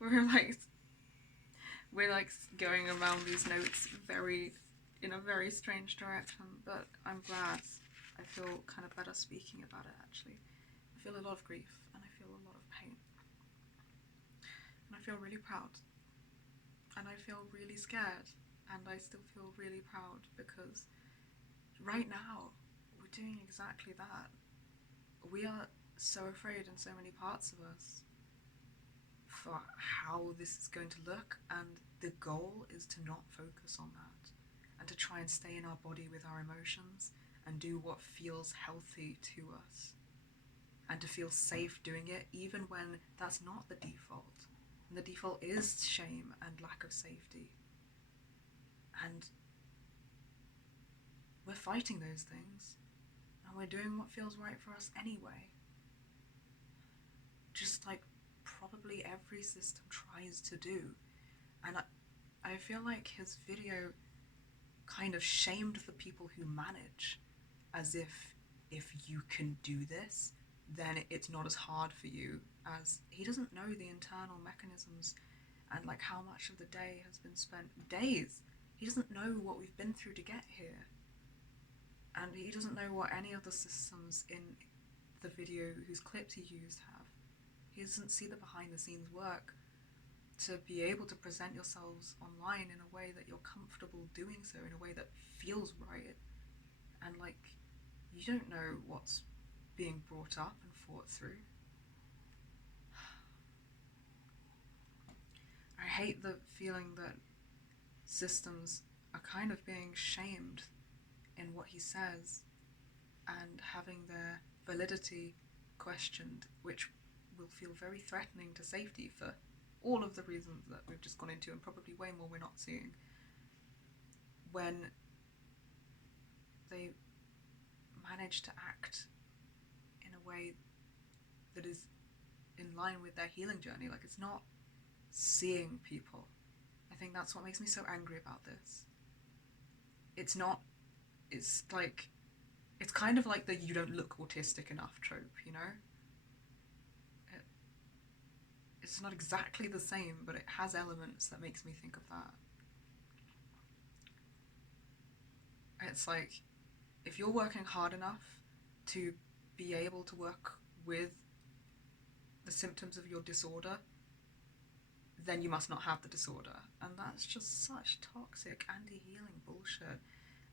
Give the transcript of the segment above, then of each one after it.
we're like we're like going around these notes in a very strange direction, but I'm glad. I feel kind of better speaking about it, actually. I feel a lot of grief and I feel a lot of pain. And I feel really proud. And I feel really scared. And I still feel really proud because right now we're doing exactly that. We are so afraid in so many parts of us for how this is going to look, and the goal is to not focus on that and to try and stay in our body with our emotions and do what feels healthy to us and to feel safe doing it, even when that's not the default. And the default is shame and lack of safety. And we're fighting those things, and we're doing what feels right for us anyway. Just like probably every system tries to do. And I feel like his video kind of shamed the people who manage, as if you can do this, then it's not as hard for you, as he doesn't know the internal mechanisms and like how much of the day has been spent, days. He doesn't know what we've been through to get here. And he doesn't know what any of the systems in the video whose clips he used have. He doesn't see the behind the scenes work to be able to present yourselves online in a way that you're comfortable doing so, in a way that feels right. And like, you don't know what's being brought up and fought through. I hate the feeling that systems are kind of being shamed in what he says and having their validity questioned, which will feel very threatening to safety for all of the reasons that we've just gone into, and probably way more we're not seeing, when they manage to act in a way that is in line with their healing journey. Like, it's not seeing people. I think that's what makes me so angry about this. It's not, it's like, it's kind of like the you don't look autistic enough trope, you know? It's not exactly the same, but it has elements that makes me think of that. It's like, if you're working hard enough to be able to work with the symptoms of your disorder, then you must not have the disorder. And that's just such toxic anti-healing bullshit.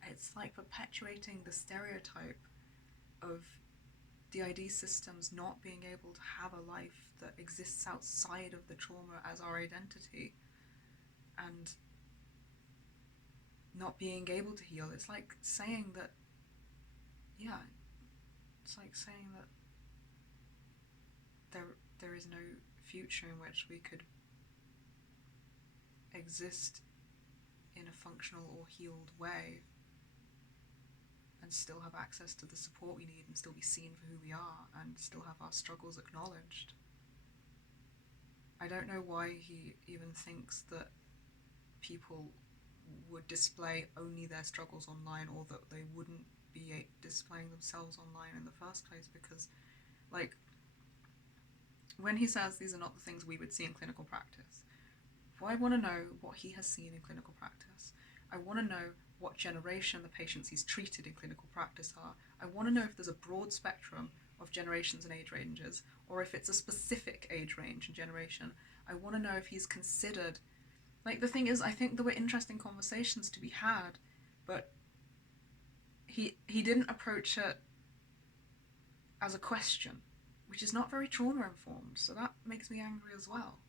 It's like perpetuating the stereotype of DID systems not being able to have a life that exists outside of the trauma as our identity, and not being able to heal. It's like saying that, yeah, it's like saying that there is no future in which we could exist in a functional or healed way and still have access to the support we need and still be seen for who we are and still have our struggles acknowledged. I don't know why he even thinks that people would display only their struggles online, or that they wouldn't be displaying themselves online in the first place, because like, when he says these are not the things we would see in clinical practice, well, I want to know what he has seen in clinical practice. I want to know what generation the patients he's treated in clinical practice are. I want to know if there's a broad spectrum of generations and age ranges, or if it's a specific age range and generation. I want to know if he's considered, like, the thing is, I think there were interesting conversations to be had, but he didn't approach it as a question, which is not very trauma informed, so that makes me angry as well.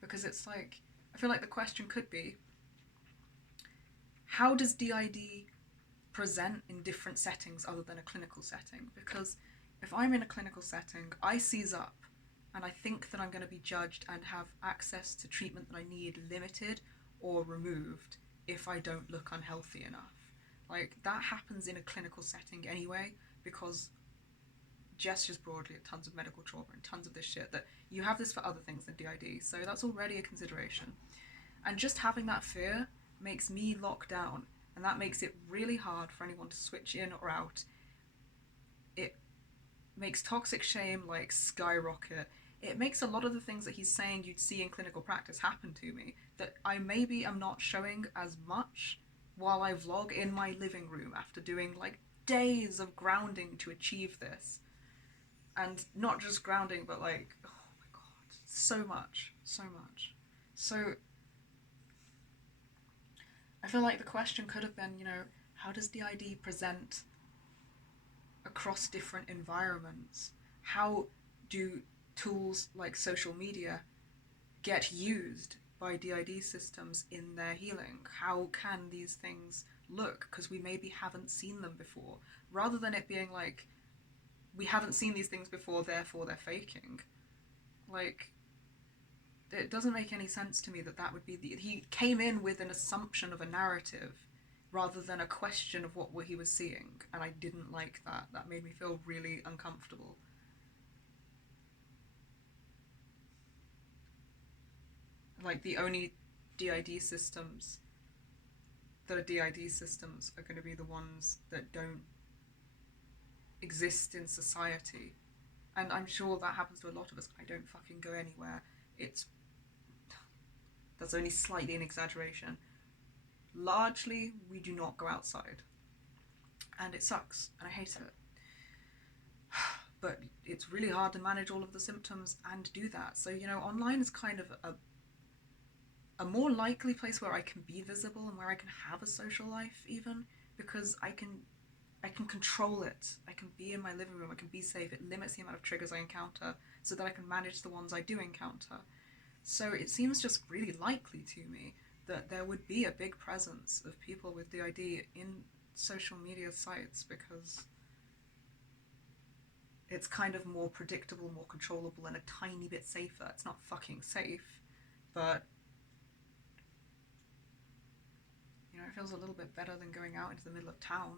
Because it's like, I feel like the question could be, how does DID present in different settings other than a clinical setting? Because if I'm in a clinical setting, I seize up and I think that I'm going to be judged and have access to treatment that I need limited or removed if I don't look unhealthy enough. Like, that happens in a clinical setting anyway, because gestures broadly at tons of medical trauma and tons of this shit, that you have this for other things than DID, so that's already a consideration. And just having that fear makes me lock down, and that makes it really hard for anyone to switch in or out. It makes toxic shame like skyrocket. it makes a lot of the things that he's saying you'd see in clinical practice happen to me, that I maybe am not showing as much while I vlog in my living room after doing like days of grounding to achieve this. And not just grounding, but like, oh my god, so much, so much. So I feel like the question could have been, how does DID present across different environments? How do tools like social media get used by DID systems in their healing? How can these things look? Because we maybe haven't seen them before. Rather than it being like, we haven't seen these things before, therefore they're faking. Like, it doesn't make any sense to me that would be he came in with an assumption of a narrative rather than a question of what he was seeing, and I didn't like that. That made me feel really uncomfortable. Like, the only DID systems that are DID systems are going to be the ones that don't exist in society. And I'm sure that happens to a lot of us. I don't fucking go anywhere. That's only slightly an exaggeration. Largely, we do not go outside. And it sucks, and I hate it. But it's really hard to manage all of the symptoms and do that. So, online is kind of a more likely place where I can be visible and where I can have a social life, even, because I can control it. I can be in my living room, I can be safe. It limits the amount of triggers I encounter so that I can manage the ones I do encounter. So it seems just really likely to me that there would be a big presence of people with DID in social media sites, because it's kind of more predictable, more controllable, and a tiny bit safer. It's not fucking safe, but it feels a little bit better than going out into the middle of town.